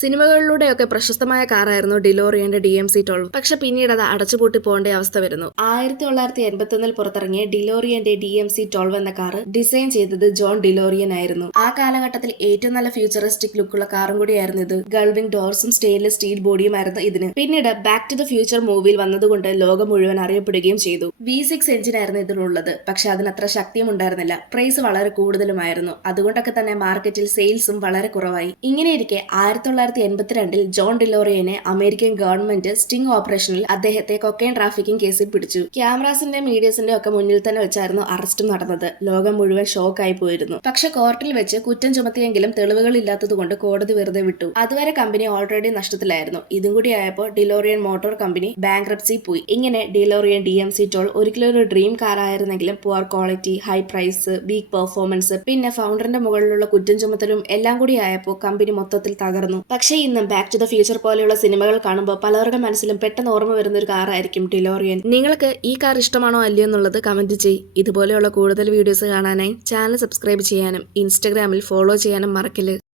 സിനിമകളിലൂടെയൊക്കെ പ്രശസ്തമായ കാറായിരുന്നു ഡിലോറിയന്റെ DMC-12. പക്ഷെ പിന്നീട് അത് അടച്ചുപൂട്ടി പോകേണ്ട അവസ്ഥ വരുന്നു. 1981 പുറത്തിറങ്ങിയ ഡിലോറിയന്റെ DMC-12 എന്ന കാർ ഡിസൈൻ ചെയ്തത് ജോൺ ഡിലോറിയൻ ആയിരുന്നു. ആ കാലഘട്ടത്തിൽ ഏറ്റവും നല്ല ഫ്യൂച്ചറിസ്റ്റിക് ലുക്കുള്ള കാറും കൂടിയായിരുന്നു ഇത്. ഗൾവിംഗ് ഡോർസും സ്റ്റെയിൻലെസ് സ്റ്റീൽ ബോഡിയുമായിരുന്നു ഇതിന്. പിന്നീട് ബാക്ക് ടു ദ ഫ്യൂച്ചർ മൂവിയിൽ വന്നതുകൊണ്ട് ലോകം മുഴുവൻ അറിയപ്പെടുകയും ചെയ്തു. V6 എഞ്ചിനായിരുന്നു ഇതിനുള്ളത്. പക്ഷെ അതിനത്ര ശക്തിയും ഉണ്ടായിരുന്നില്ല. പ്രൈസ് വളരെ കൂടുതലുമായിരുന്നു. അതുകൊണ്ടൊക്കെ തന്നെ മാർക്കറ്റിൽ സെയിൽസും വളരെ കുറവായി. ഇങ്ങനെയിരിക്കെ 1982 ജോൺ ഡിലോറിയനെ അമേരിക്കൻ ഗവൺമെന്റ് സ്റ്റിംഗ് ഓപ്പറേഷനിൽ അദ്ദേഹത്തെ കൊക്കൈൻ ട്രാഫിക്കിംഗ് കേസിൽ പിടിച്ചു. ക്യാമറാസിന്റെ മീഡിയസിന്റെ ഒക്കെ മുന്നിൽ തന്നെ വെച്ചായിരുന്നു അറസ്റ്റും നടന്നത്. ലോകം മുഴുവൻ ഷോക്കായി പോയിരുന്നു. പക്ഷെ കോർട്ടിൽ വെച്ച് കുറ്റം ചുമത്തിയെങ്കിലും തെളിവുകൾ ഇല്ലാത്തതുകൊണ്ട് കോടതി വെറുതെ വിട്ടു. അതുവരെ കമ്പനി ഓൾറെഡി നഷ്ടത്തിലായിരുന്നു. ഇതും കൂടി ആയപ്പോൾ ഡിലോറിയൻ മോട്ടോർ കമ്പനി ബാങ്ക്രപ്സി പോയി. ഇങ്ങനെ ഡിലോറിയൻ DMC-12 ഒരിക്കലും ഒരു ഡ്രീം കാർ ആയിരുന്നെങ്കിലും poor quality, high price, weak performance, പിന്നെ ഫൗണ്ടറിന്റെ മുകളിലുള്ള കുറ്റം ചുമത്തലും എല്ലാം കൂടി ആയപ്പോൾ കമ്പനി മൊത്തത്തിൽ തകർന്നു. പക്ഷേ ഇന്നും ബാക്ക് ടു ദ ഫ്യൂച്ചർ പോലെയുള്ള സിനിമകൾ കാണുമ്പോൾ പലരുടെ മനസ്സിലും പെട്ടെന്ന് ഓർമ്മ വരുന്ന ഒരു കാറായിരിക്കും ഡിലോറിയൻ. നിങ്ങൾക്ക് ഈ കാർ ഇഷ്ടമാണോ അല്ലയോ എന്നുള്ളത് കമന്റ് ചെയ്യ്. ഇതുപോലെയുള്ള കൂടുതൽ വീഡിയോസ് കാണാനായി ചാനൽ സബ്സ്ക്രൈബ് ചെയ്യാനും ഇൻസ്റ്റഗ്രാമിൽ ഫോളോ ചെയ്യാനും മറക്കല്ല്.